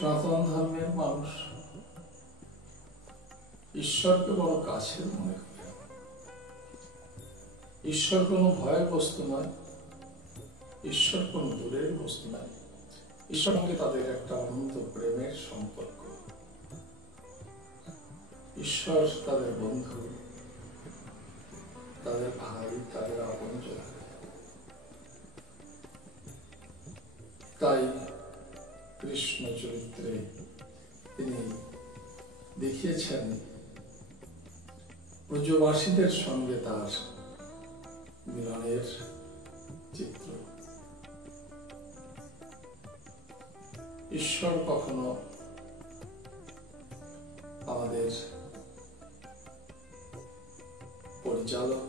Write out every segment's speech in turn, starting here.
সনাতন ধর্মের মানুষ ঈশ্বরকে বড় কাছের মনে করে। ঈশ্বর কোনো ভয়ের বস্তু নয়, ঈশ্বর কোনো দূরের বস্তু নয়। ঈশ্বর সঙ্গে তাদের একটা অনন্ত প্রেমের সম্পর্ক। ঈশ্বর তাদের বন্ধু, তাদের ভাই, তাদের আপনজন। তাই কৃষ্ণ চরিত্রে তিনি দেখিয়েছেন ব্রজবাসীদের সঙ্গে তার মিলনের চিত্র। ঈশ্বর কখনো আমাদের পরিচালক,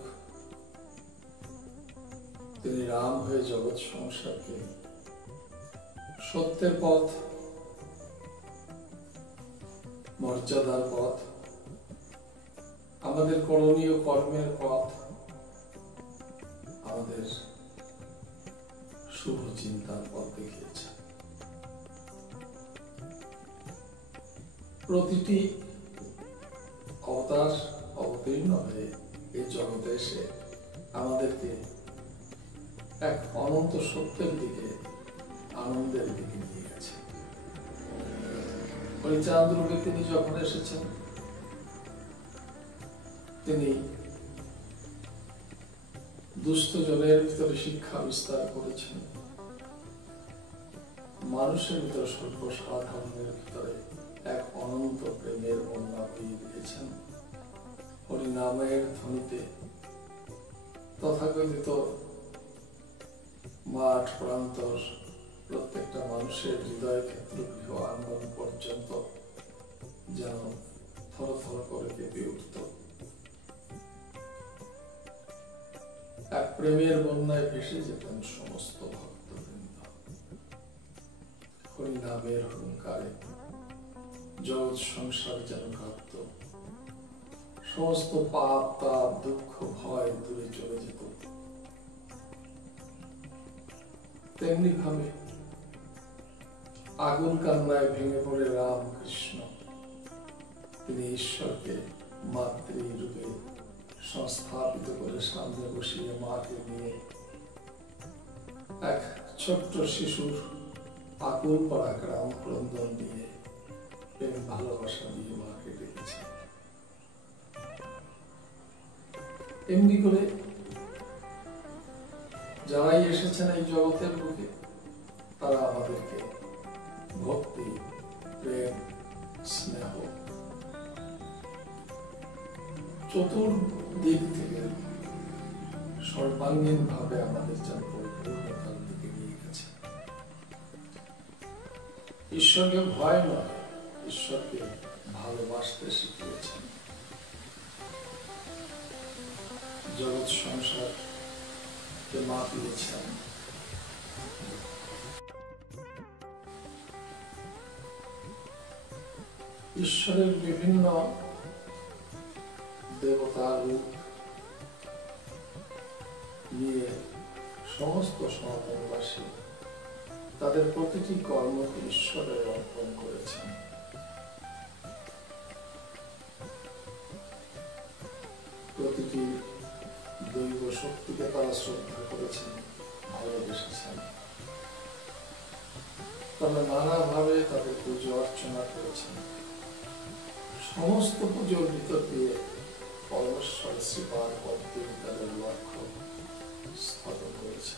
তিনি রাম হয়ে জগৎ সংসারকে সত্যের পথ, মর্যাদার পথ, আমাদের করণীয় কর্মের পথ, আমাদের শুভ চিন্তার পথ দেখিয়েছে। প্রতিটি অবতার অবতীর্ণ হয়ে এই জগতে এসে আমাদেরকে এক অনন্ত সত্যের দিকে, আনন্দের দিকে নিয়ে গেছে। হরিচাঁদ রূপে তিনি যখন এসেছেন, তিনি দুস্থ জনের ভিতরে শিক্ষা বিস্তার করেছেন, মানুষের ভিতরে সর্বসাধারণের ভিতরে এক অনন্ত প্রেমের বন্যা বইয়ে দিয়েছেন। হরিনামের ধ্বনিতে তথাকথিত মাঠ প্রান্তর প্রত্যেকটা মানুষের হৃদয় ক্ষেত্র গৃহ আঙ্গন পর্যন্ত যেন থর থর করে কেঁপে উঠত। এক প্রেমের বন্যায় ভেসে যেতেন সমস্ত ভক্তবৃন্দ। হরিনামের হুঙ্কারে জগৎ সংসার যেন কাঁপত, সমস্ত পাপ, তাপ, দুঃখ, ভয় দূরে চলে যেত। তেমনি ভাবে আগুন কান্নায় ভেঙে পড়ে রাম কৃষ্ণ, তিনি ঈশ্বরকে মাতৃরূপে সংস্থাপিত করে সামনে বসিয়ে মাকে নিয়ে এক ছোট্ট শিশুর আকুল পরাক্রম ক্রন্দন দিয়ে প্রেম ভালোবাসা দিয়ে মাকে ডেকেছে। এমনি করে যারাই এসেছেন এই জগতের বুকে, তারা আমাদেরকে ভক্তি, প্রেম, স্নেহ চতুর্দিক থেকে সর্বাঙ্গীন ভাবে আমাদের যেন পরিপূর্ণতার দিকে নিয়ে গেছে। ঈশ্বরকে ভয় নয়, ঈশ্বরকে ভালোবাসতে শিখিয়েছেন। জগৎ সংসারকে মাপিয়েছেন। ঈশ্বরের বিভিন্ন দেবতার রূপ নিয়ে সমস্ত সনাতনবাসী তাদের প্রতিটি কর্মকে ঈশ্বরের অর্পণ করেছেন। প্রতিটি দৈব শক্তিকে তারা শ্রদ্ধা করেছেন, ভালোবেসেছেন। তারা নানাভাবে তাদের পুজো অর্চনা করেছেন। সমস্ত পুজোর ভিতর দিয়ে পরমেশ্বর শ্রীপাদ পদ্মে তাদের লক্ষ্য স্থাপন করেছে।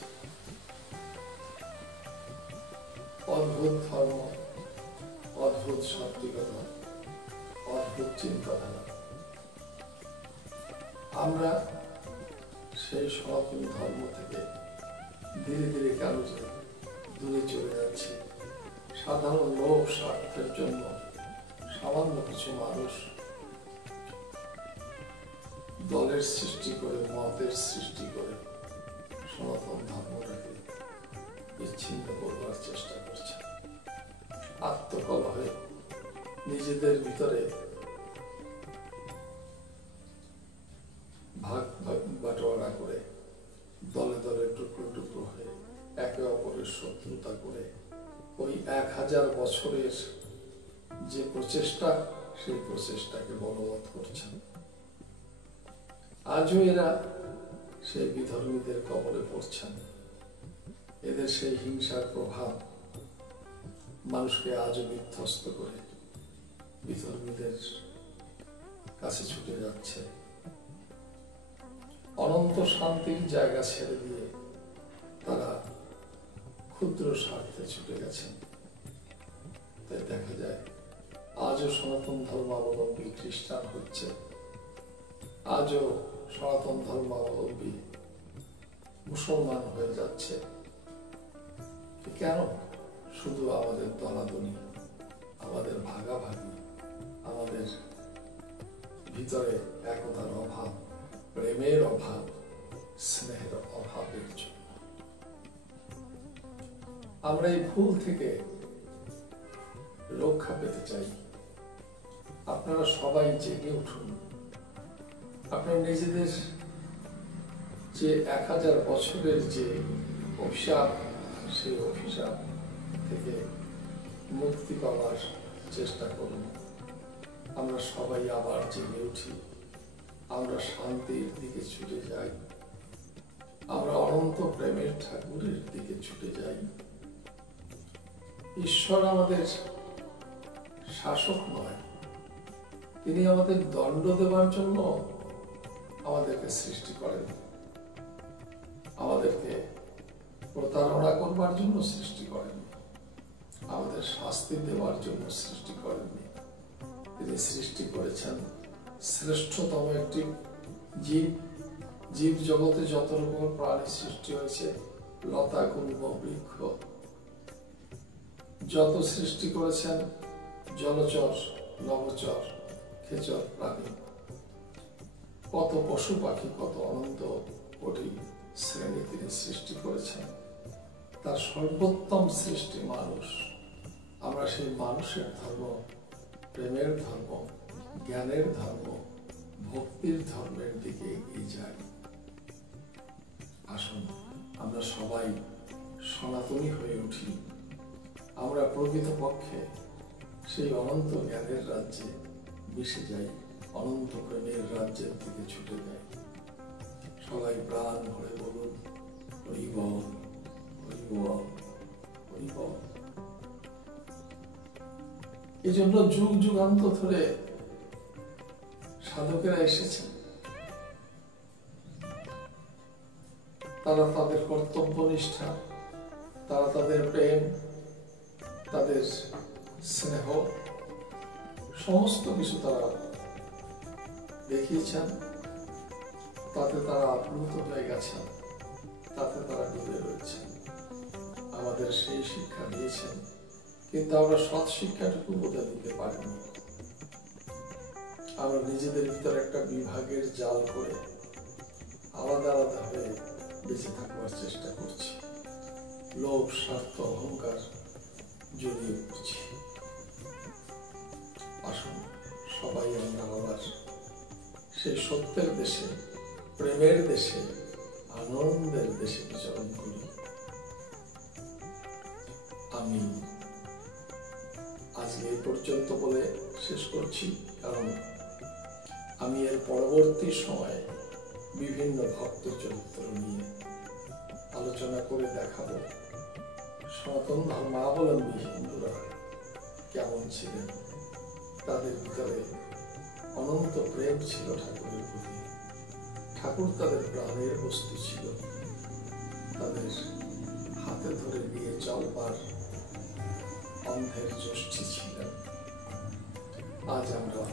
অদ্ভুত ধর্ম, অদ্ভুত সাত্বিকতা, অদ্ভুত চিন্তাধারা। আমরা সেই সনাতন ধর্ম থেকে ধীরে ধীরে কেন যে দূরে চলে যাচ্ছি। সাধারণ লোক স্বার্থের জন্য সামান্য কিছু মানুষ দলের সৃষ্টি করে, মতের সৃষ্টি করে সনাতন ধর্মটাকে বিচ্ছিন্ন করবার চেষ্টা করছে। আত্মকলহে নিজেদের ভিতরে ভাগ বাটোয়ারা করে, দলে দলে টুকরো টুকরো হয়ে একে অপরের শত্রুতা করে ওই 1000 বছরের যে প্রচেষ্টা, সেই প্রচেষ্টাকে বলবৎ করছেন। আজও এরা সেই বিধর্মীদের কবলে পড়ছেন। এদের সেই হিংসার প্রভাব মানুষকে আজও বিধ্বস্ত করে বিধর্মীদের কাছে ছুটে যাচ্ছে। অনন্ত শান্তির জায়গা ছেড়ে দিয়ে তারা ক্ষুদ্র স্বার্থে ছুটে গেছেন। তাই দেখা যায় আজও সনাতন ধর্মাবলম্বী খ্রিস্টান হচ্ছে, আজও সনাতন ধর্মাবলম্বী মুসলমান হয়ে যাচ্ছে। কেন? শুধু আমাদের দলাদলি, আমাদের ভাগাভাগি, আমাদের ভিতরে একতার অভাব, প্রেমের অভাব, স্নেহের অভাবের জন্য। আমরা এই ভুল থেকে রক্ষা পেতে চাই। আপনারা সবাই জেগে উঠুন। আপনারা নিজেদের যে 1000 বছরের যে অভিশাপ, সেই অভিশাপ থেকে মুক্তি পাওয়ার চেষ্টা করুন। আমরা সবাই আবার জেগে উঠি। আমরা শান্তির দিকে ছুটে যাই। আমরা অনন্ত প্রেমের ঠাকুরের দিকে ছুটে যাই। ঈশ্বর আমাদের শাসক নয়, তিনি আমাদের দণ্ড দেওয়ার জন্য আমাদেরকে সৃষ্টি করেন, আমাদেরকে প্রতারণা করবার জন্য সৃষ্টি করেন, আমাদের শাস্তি দেওয়ার জন্য সৃষ্টি করেননি। তিনি সৃষ্টি করেছেন শ্রেষ্ঠতম একটি জীব। জীব জগতে যত রকম প্রাণী সৃষ্টি হয়েছে, লতা গুল্ম বৃক্ষ যত সৃষ্টি করেছেন, জলচর নভোচর খেচর প্রাণী, কত পশু পাখি, কত অনন্ত কোটি শ্রেণী তিনি সৃষ্টি করেছেন। তার সর্বোত্তম সৃষ্টি মানুষ। আমরা সেই মানুষের ধর্ম, প্রেমের ধর্ম, জ্ঞানের ধর্ম, ভক্তির ধর্মের দিকে এগিয়ে যাই। আসুন আমরা সবাই সনাতনী হয়ে উঠি। আমরা প্রকৃতপক্ষে সেই অনন্ত জ্ঞানের রাজ্যে মিশে যাই, অনন্ত প্রেমের রাজ্যের দিকে ছুটে যাই। সবাই প্রাণ ভরে বলুন, হরি বল, হরি বল, হরি বল। এই জন্য যুগ যুগান্ত ধরে সাধকেরা এসেছেন। তারা তাদের কর্তব্য নিষ্ঠা, তারা তাদের প্রেম, তাদের স্নেহ, সমস্ত কিছু তারা দেখিয়েছেন। তাতে তারা আপ্লুত হয়ে গেছেন, তাতে তারা ডুবে রয়েছেন। আমাদের সেই শিক্ষা দিয়েছেন, কিন্তু আমরা সৎ শিক্ষাটুকু বোধহয় দিতে পারিনি। আমরা নিজেদের ভিতরে একটা বিভাগের জাল করে আলাদা আলাদা হয়ে বেঁচে থাকবার চেষ্টা করছি। লোভ, স্বার্থ, অহংকার জড়িয়ে পড়ছি। আসুন সবাই আমরা আবার সেই সত্যের দেশে, প্রেমের দেশে, আনন্দের দেশে বিচরণ করি। আমি আজকে এই পর্যন্ত বলে শেষ করছি, কারণ আমি এর পরবর্তী সময়ে বিভিন্ন ভক্ত চরিত্র নিয়ে আলোচনা করে দেখাবো সনাতন ধর্মাবলম্বী হিন্দুরা কেমন ছিলেন। তাদের ভিতরে অনন্ত প্রেম ছিল ঠাকুরের প্রতি। ঠাকুর তাদের প্রাণের বস্তু ছিল। তাদের হাতে ধরে নিয়ে চলবার অন্ধের জ্যোষ্ঠী ছিলেন। আজ আমরা